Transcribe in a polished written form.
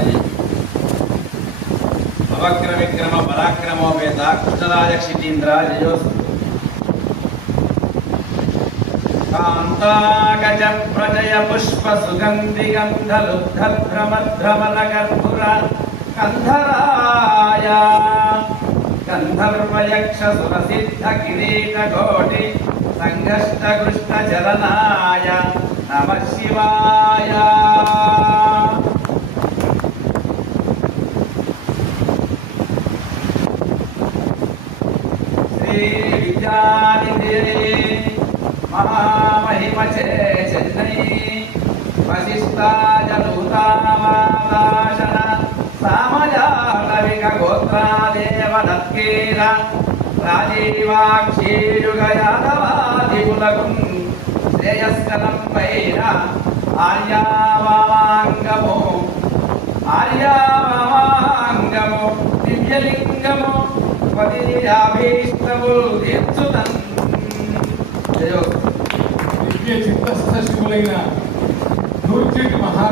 शिवाजी अवक्रम विक्रम पराक्रमोपेत कृष्णराज क्षितीन्द्र जयोस्तु कांतागज प्रजय पुष्प सुगंधि गंधलुद्धभ्रमद्भ्रमण कर्पूर कंधराय गंधर्व यक्ष सुरसिद्ध किरीट कोटि संघष्ट कृष्ण चरणाय नमः शिवाय। श्री विद्यानिधे महामहिमचे चेन्नई वशिष्ठाजलूतावादाशन सामजालविक गोत्रादेव नत्कीर राजीवाक्षीयुग यादवादिकुलकुं श्रेयस्कलं वैर आर्यावामाङ्गमो दिव्यलिङ्गमो पतियाभीष्टमुल తీర్చుతన్ దివ్య చిత్తస్థ శివులైన నూర్చేటి మహా